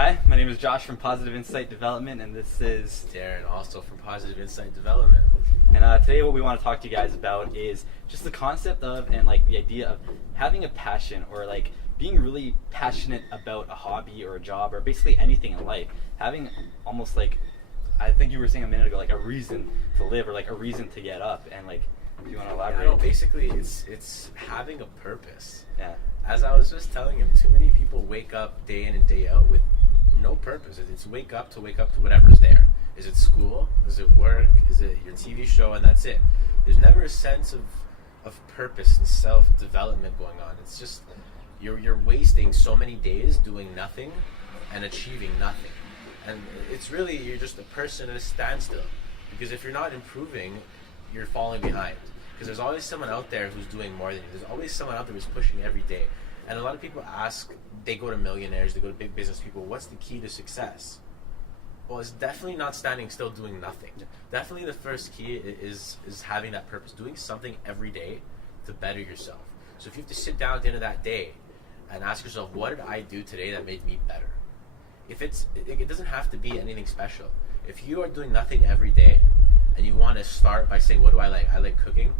Hi, my name is Josh from Positive Insight Development, and this is Darren, also from Positive Insight Development. And today what we want to talk to you guys about is just the concept of and like the idea of having a passion, or like being really passionate about a hobby or a job or basically anything in life. Having almost like, I think you were saying a minute ago, like a reason to live or like a reason to get up. And like, if you want to elaborate. No, basically it's having a purpose. Yeah. As I was just telling him, too many people wake up day in and day out with no purpose. It's wake up to whatever's there. Is it school? Is it work? Is it your TV show? And that's it. There's never a sense of purpose and self-development going on. It's just you're wasting so many days doing nothing and achieving nothing. And it's really, you're just a person at a standstill. Because if you're not improving, you're falling behind. Because there's always someone out there who's doing more than you. There's always someone out there who's pushing every day. And a lot of people ask, they go to millionaires, they go to big business people, what's the key to success? Well, it's definitely not standing still doing nothing. Definitely the first key is having that purpose, doing something every day to better yourself. So if you have to sit down at the end of that day and ask yourself, what did I do today that made me better? It doesn't have to be anything special. If you are doing nothing every day and you want to start by saying, what do I like? I like cooking.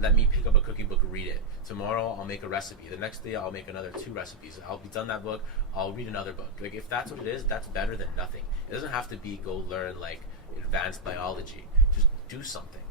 Let me pick up a cooking book, read it. Tomorrow I'll make a recipe. The next day I'll make another 2 recipes. I'll be done that book, I'll read another book. Like, if that's what it is, that's better than nothing. It doesn't have to be go learn like advanced biology. Just do something.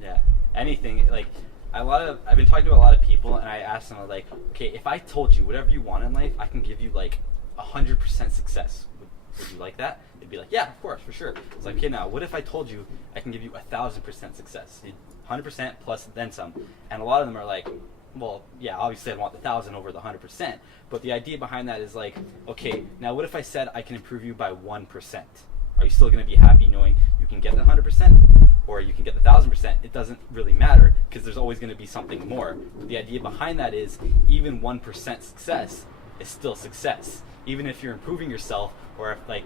Yeah, anything. Like, I've been talking to a lot of people, and I asked them, like, okay, if I told you whatever you want in life, I can give you like 100% success. Would you like that? They'd be like, yeah, of course, for sure. It's like, okay, now what if I told you I can give you 1,000% success? 100% plus then some. And a lot of them are like, well, yeah, obviously I want the 1,000 over the 100%. But the idea behind that is like, okay, now what if I said I can improve you by 1%? Are you still going to be happy knowing you can get the 100%? Or you can get the 1,000%? It doesn't really matter, because there's always going to be something more. But the idea behind that is even 1% success is still success. Even if you're improving yourself, or if like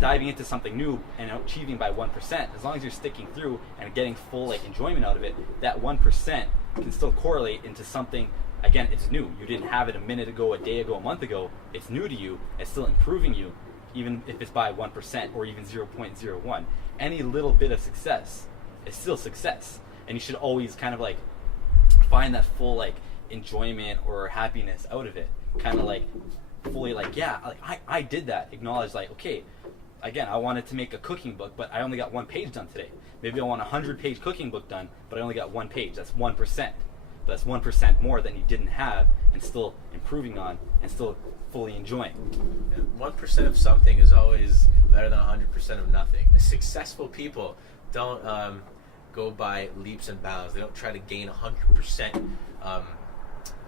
diving into something new and achieving by 1%, as long as you're sticking through and getting full like enjoyment out of it, that 1% can still correlate into something. Again, it's new. You didn't have it a minute ago, a day ago, a month ago. It's new to you. It's still improving you, even if it's by 1% or even 0.01. Any little bit of success is still success, and you should always kind of like find that full like enjoyment or happiness out of it. Kind of like fully like, yeah, like I did that. Acknowledge like, okay, again, I wanted to make a cooking book, but I only got 1 page done today. Maybe I want a 100-page cooking book done, but I only got 1 page. That's 1%. But that's 1% more than you didn't have, and still improving on, and still fully enjoying. 1% of something is always better than 100% of nothing. The successful people don't go by leaps and bounds. They don't try to gain 100%.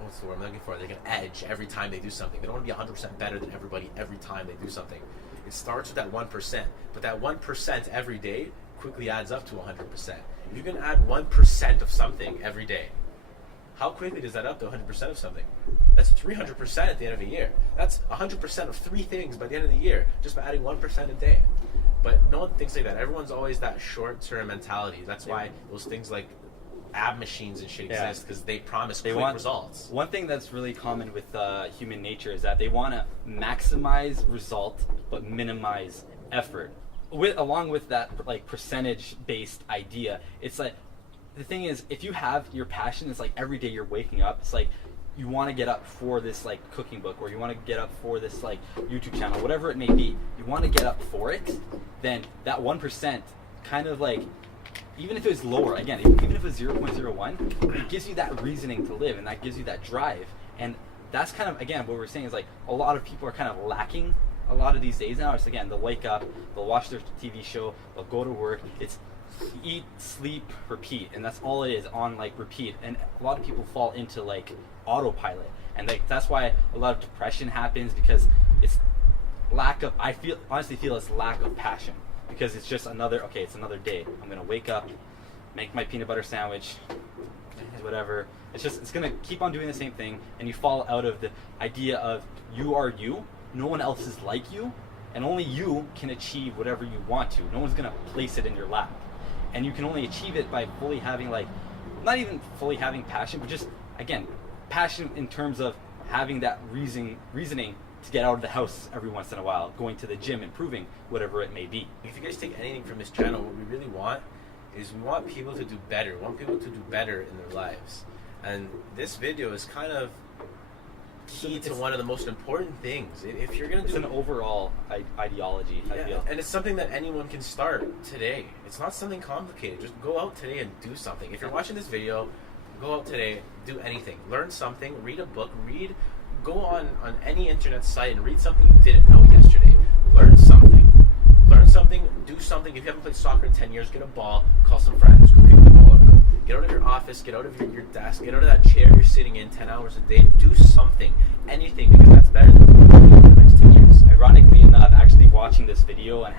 What's the word I'm looking for? They're going to edge every time they do something. They don't want to be 100% better than everybody every time they do something. It starts with that 1%, but that 1% every day quickly adds up to 100%. If you're going to add 1% of something every day, how quickly does that up to 100% of something? That's 300% at the end of a year. That's 100% of 3 things by the end of the year, just by adding 1% a day. But no one thinks like that. Everyone's always that short-term mentality. That's why those things like ab machines and shit exist, because they promise quick results. One thing that's really common with human nature is that they want to maximize result but minimize effort. Along with that like percentage-based idea, it's like, the thing is, if you have your passion, it's like every day you're waking up, it's like you want to get up for this like cooking book, or you want to get up for this like YouTube channel, whatever it may be, you want to get up for it, then that 1% kind of like, even if it was lower, again, even if it was 0.01, it gives you that reasoning to live, and that gives you that drive. And that's kind of, again, what we're saying is like a lot of people are kind of lacking a lot of these days now. It's, again, they'll wake up, they'll watch their TV show, they'll go to work, it's eat, sleep, repeat, and that's all it is, on like repeat. And a lot of people fall into like autopilot, and like that's why a lot of depression happens, because it's honestly feel it's lack of passion. Because it's just it's another day. I'm gonna wake up, make my peanut butter sandwich, whatever. It's gonna keep on doing the same thing, and you fall out of the idea of you are you. No one else is like you, and only you can achieve whatever you want to. No one's gonna place it in your lap, and you can only achieve it by fully having not even fully having passion, but just, again, passion in terms of having that reasoning to get out of the house every once in a while, going to the gym, improving, whatever it may be. If you guys take anything from this channel, what we really want is we want people to do better. We want people to do better in their lives. And this video is kind of key to one of the most important things. If you're going to do... It's an overall ideology, I feel. And it's something that anyone can start today. It's not something complicated. Just go out today and do something. If you're watching this video, go out today, do anything. Learn something, read a book, go on any internet site and read something you didn't know yesterday. Learn something. Do something. If you haven't played soccer in 10 years, get a ball, call some friends, go kick the ball around. Get out of your office, get out of your desk, get out of that chair you're sitting in 10 hours a day. Do something, anything, because that's better than doing nothing for the next 10 years. Ironically enough, actually watching this video and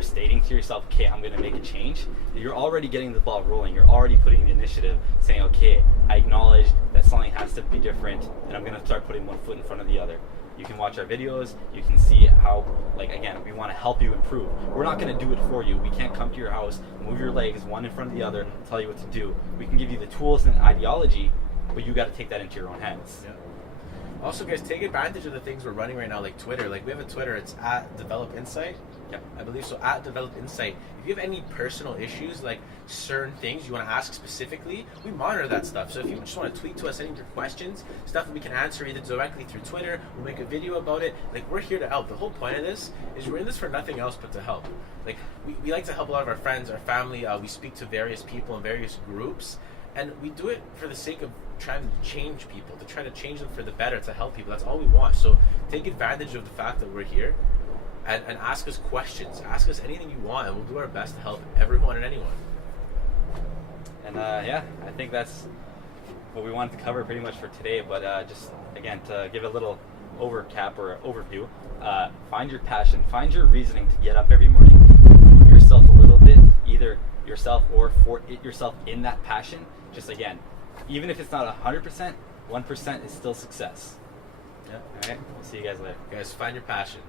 stating to yourself, okay, I'm going to make a change, you're already getting the ball rolling. You're already putting the initiative, saying, okay, I acknowledge that something has to be different, and I'm going to start putting one foot in front of the other. You can watch our videos, you can see how, again, we want to help you improve. We're not going to do it for you. We can't come to your house, move your legs one in front of the other, tell you what to do. We can give you the tools and ideology, but you got to take that into your own hands. Yeah. Also, guys, take advantage of the things we're running right now, like Twitter. We have a Twitter, it's @DevelopInsight. Yep. I believe so, @DevelopInsight. If you have any personal issues, like certain things you want to ask specifically, we monitor that stuff. So if you just want to tweet to us any of your questions, stuff that we can answer either directly through Twitter, we'll make a video about it. We're here to help. The whole point of this is we're in this for nothing else but to help. We like to help a lot of our friends, our family. We speak to various people in various groups. And we do it for the sake of trying to change people, to try to change them for the better, to help people. That's all we want. So take advantage of the fact that we're here and ask us questions. Ask us anything you want, and we'll do our best to help everyone and anyone. And I think that's what we wanted to cover pretty much for today. But just, again, to give a little overcap or overview, find your passion. Find your reasoning to get up every morning. Improve yourself a little bit, either yourself or for it yourself in that passion. Just, again, even if it's not 100%, 1% is still success. Yeah. All right. We'll see you guys later. Guys, find your passion.